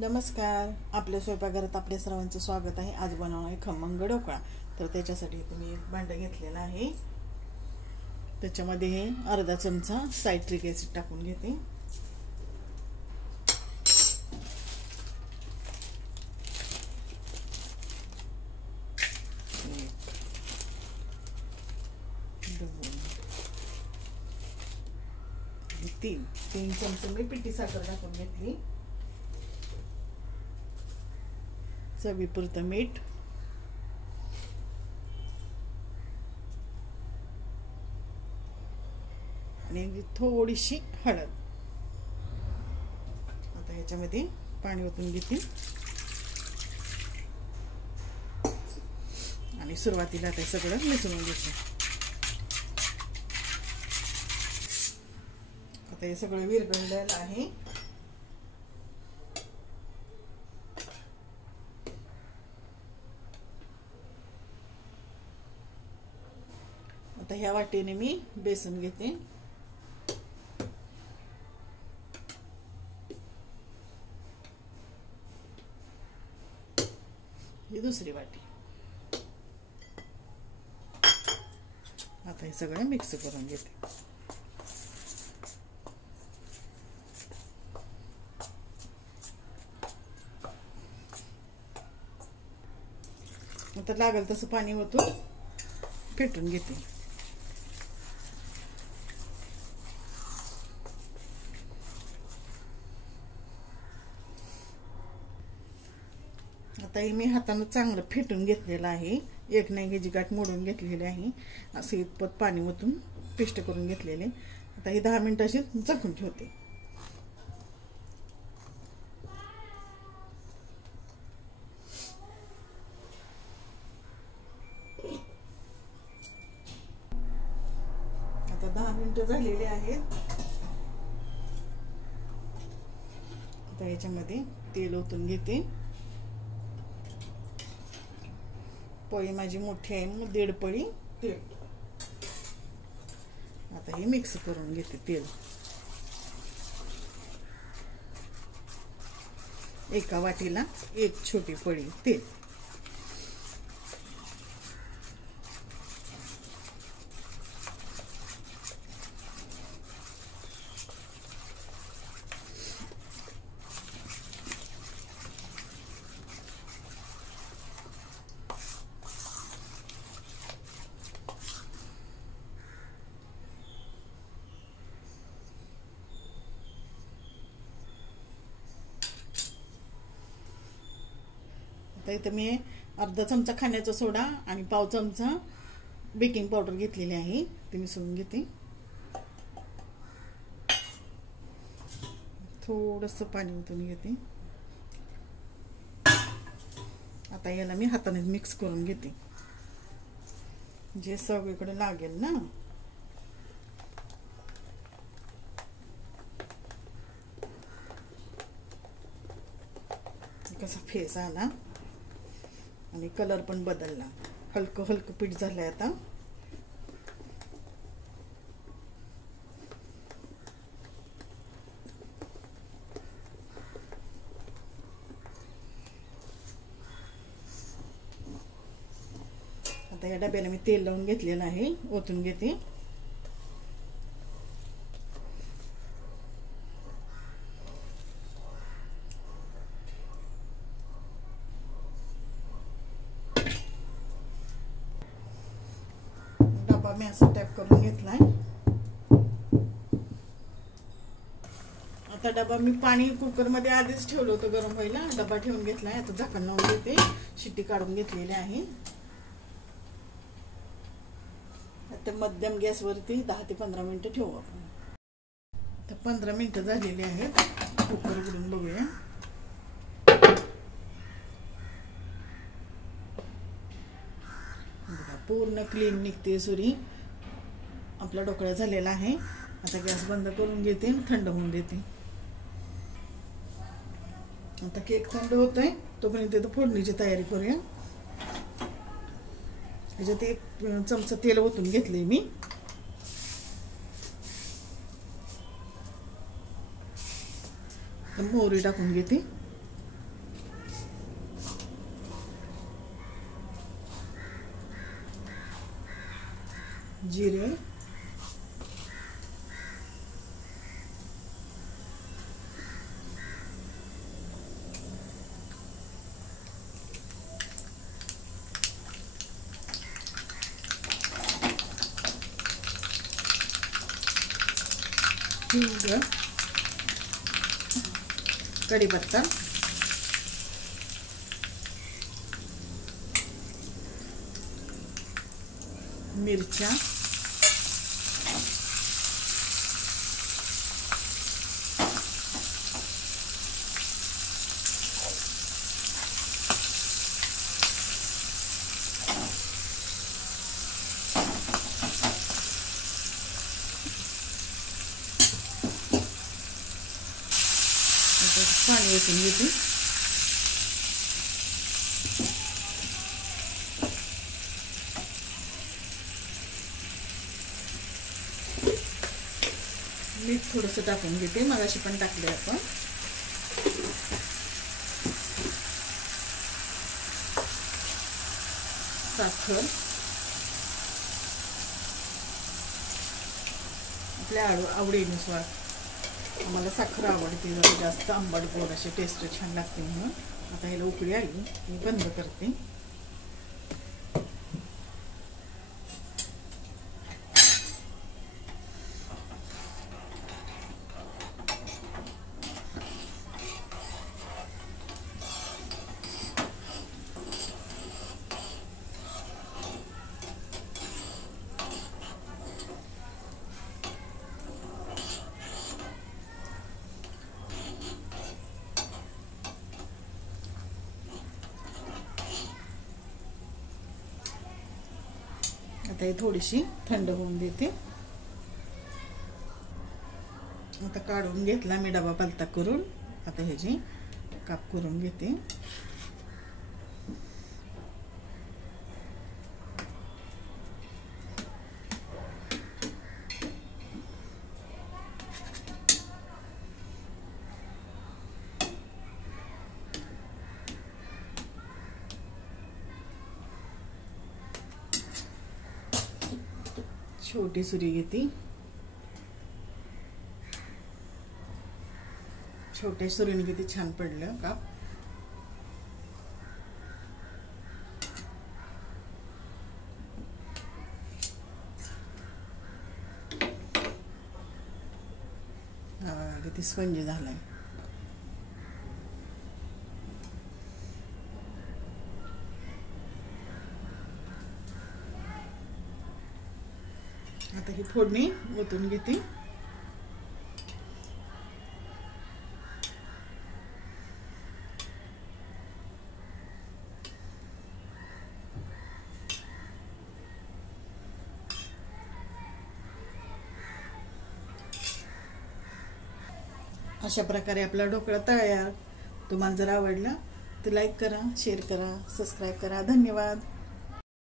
नमस्कार. आपल्या स्वयंपाकघरात आपल्या सर्वांचं स्वागत आहे. आज बनवणार आहे खमंग ढोकळा. तर त्याच्यासाठी तुम्ही एक भांडं घेतलेलं आहे. त्याच्यामध्ये हे अर्धा चमचा सायट्रिक ॲसिड टाकून घेते. तीन चमचे मी पिठी साखर टाकून घेतली. चवीपुरतं मीठ, आणि थोडीशी हळद. आता ह्याच्यामध्ये पाणी ओतून घेते आणि सुरुवातीला ते सगळं मिसळून घेते. आता हे सगळं विरघळलेलं आहे. आता ह्या वाटीने मी बेसन घेते. ही दुसरी वाटी. आता हे सगळं मिक्स करून घेते. आता लागेल तसं पाणी ओतून फेटून घेते. आता हे मी हाताने चांगलं फेटून घेतलेलं आहे. एक नाही ह्याची गाठ मोडून घेतलेली आहे. असं इतपत पाणी ओतून पेस्ट करून घेतलेले. आता हे 10 मिनिटं अशी झाकून ठेवते. आता 10 मिनिटं झालेली आहेत. आता याच्यामध्ये तेल ओतून घेते. पळी माझी मोठी आहे, मग 1.5 पळी तेल. आता हे मिक्स करून घेते तेल. एका वाटीला 1 छोटी पळी तेल. आता इथे मी अर्धा चमचा खाण्याचा सोडा आणि पाव चमचा बेकिंग पावडर घेतलेली आहे. ते मिसळून घेते. थोडंसं पाणी ओतून घेते. आता याला मी हाताने मिक्स करून घेते, जे सगळीकडे लागेल ना. कसा फेस आला आणि कलर पण बदलला. हलकं हलकं पीठ झालंय. आता आता या डब्याला मी तेल लावून घेतलेलं आहे. ओतून घेते. मी असं टॅप करून घेतलाय. आता डबा मी पाणी कुकर मध्ये आधीच ठेवलं होतं गरम व्हायला. डबा ठेवून घेतलाय. आता झाकण लावून घेते. शिट्टी काढून घेतलेली आहे. आता मध्यम गॅसवरती 10 ते 15 मिनिटं ठेवू आपण. आता 15 मिनिटं झालेली आहेत. कुकर उघडून बघूया. पूर्ण क्लीन निघते सुरी. आपला ढोकळा झालेला आहे. आता गॅस बंद करून घेते. थंड होऊन देते. आता केक थंड होतोय तोपर्यंत फोडणीची तयारी करूया. ह्याच्यात 1 चमचा तेल ओतून घेतले मी. मोहरी टाकून घेते. जिरे, हिंग, कढीपत्ता, मिरच्या, पाणी ओतून घेते. मीठ थोडंसं टाकून घेते, मगाशी पण टाकले आपण. साखर आपल्या आवडीनुसार. आम्हाला साखर आवडते जरा जास्त, आंबट गोड अशी टेस्ट छान लागते म्हणून. आता ह्याला उकळी आली मी बंद करते. आता ही थोडीशी थंड होऊन देते. आता काढून घेतला मी डबा पालता करून. आता ह्याची काप करून घेते. छोटी सुरी घेते. छोट्या सुरीने किती छान पडलं काप. किती स्पंजी झालाय. आता ही फोडणी ओतून घेते. अशा प्रकारे आपला ढोकळा तयार. तुम्हाला जर आवडला तर लाईक करा, शेअर करा, सबस्क्राईब करा. धन्यवाद.